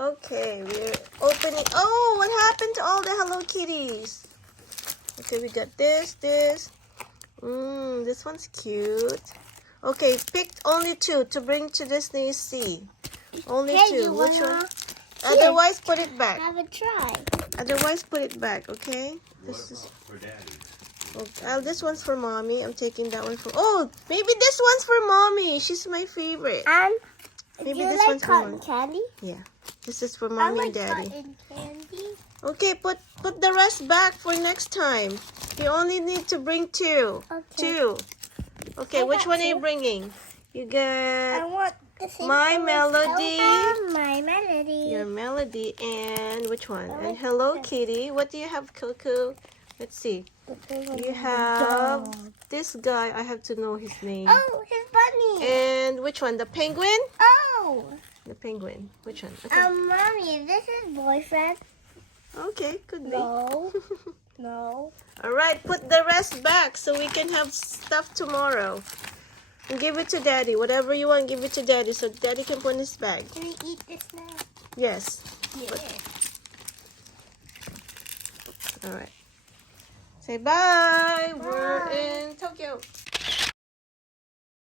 Okay, we're opening. Oh, what happened to all the Hello Kitties? Okay, we got this. This one's cute. Okay, picked only 2 to bring to Disney Sea. Only 2. Which one? Otherwise, put it back. Have a try. Otherwise, put it back, okay? This is for Daddy. okay. This one's for Mommy. I'm taking that one for... Oh, maybe this one's for Mommy. She's my favorite. Maybe you this like one's for cotton Mommy. candy? Yeah. This is for Mommy and I like Daddy. cotton candy. Okay, put the rest back for next time. You only need to bring 2. Okay. 2. Okay, I which got one are you 2. bringing? You I get want the same My color Melody. My Melody. Your Melody and which one? I And like Hello that. Kitty. What do you have, Coco? Let's see. You have this guy. I have to know his name. Oh, his bunny. And which one? The penguin? Oh. The penguin. Which one? Okay. Mommy, this is boyfriend. Okay, could be. No. No. All right, put the rest back so we can have stuff tomorrow. And give it to Daddy. Whatever you want, give it to Daddy so Daddy can put in his bag. Can we eat this now? Yes. Yeah. All right. Say bye. We're in Tokyo.